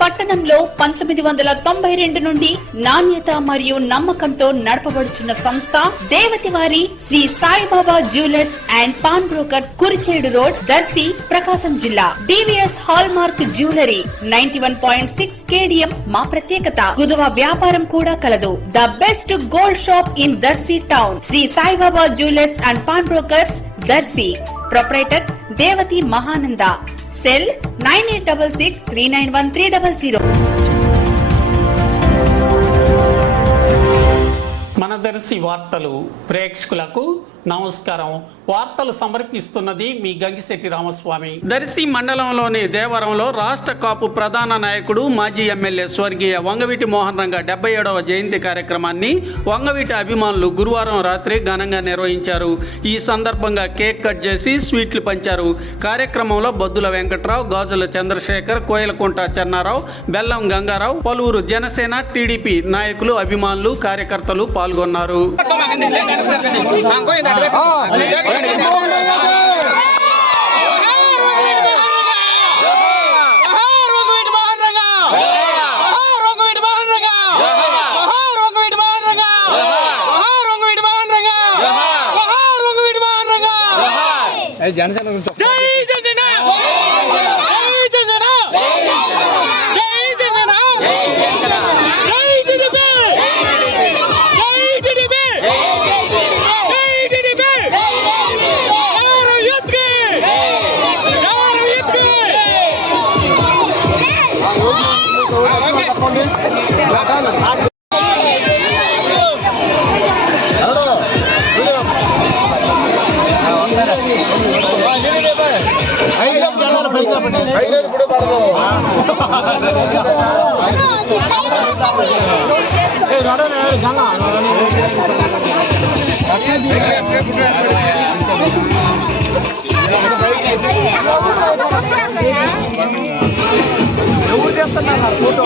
పట్టణంలో 1992 నుండి నాణ్యత మరియు నమ్మకంతో నడపబడుచున్న సంస్థ దేవతివారి Shri Saibaba jewellers and pawn brokers, Kurichedu road, Darsi, Prakasam జిల్లా. DVS hallmark jewellery 91.6 KDM మా ప్రత్యేకత. కుదువ వ్యాపారం కూడా కలదు. The best gold shop in Darsi town. Shri Saibaba jewellers and pawn brokers, Darsi. Proprietor Devati Mahananda. Cell 9866391300. మన దర్శి వార్తలు ప్రేక్షకులకు నమస్కారం. వార్తలు సమర్పిస్తున్నది మీ గంగిశెట్టి రామస్వామి. దర్శి మండలంలోని దేవరంలో రాష్ట్ర కాపు ప్రధాన నాయకుడు మాజీ ఎమ్మెల్యే స్వర్గీయ వంగవీటి మోహన్ రంగ 77వ జయంతి కార్యక్రమాన్ని వంగవీటి అభిమానులు గురువారం రాత్రి ఘనంగా నిర్వహించారు. ఈ సందర్భంగా కేక్ కట్ చేసి స్వీట్లు పంచారు. కార్యక్రమంలో బొద్దుల వెంకట్రావు, గాజుల చంద్రశేఖర్, కోయలకుంట చెన్నారావు, బెల్లం గంగారావు, పలువురు జనసేన, టీడీపీ నాయకులు, అభిమానులు, కార్యకర్తలు పాల్గొన్నారు. జనసేన ఎవరు చేస్తున్నారు ఫోటో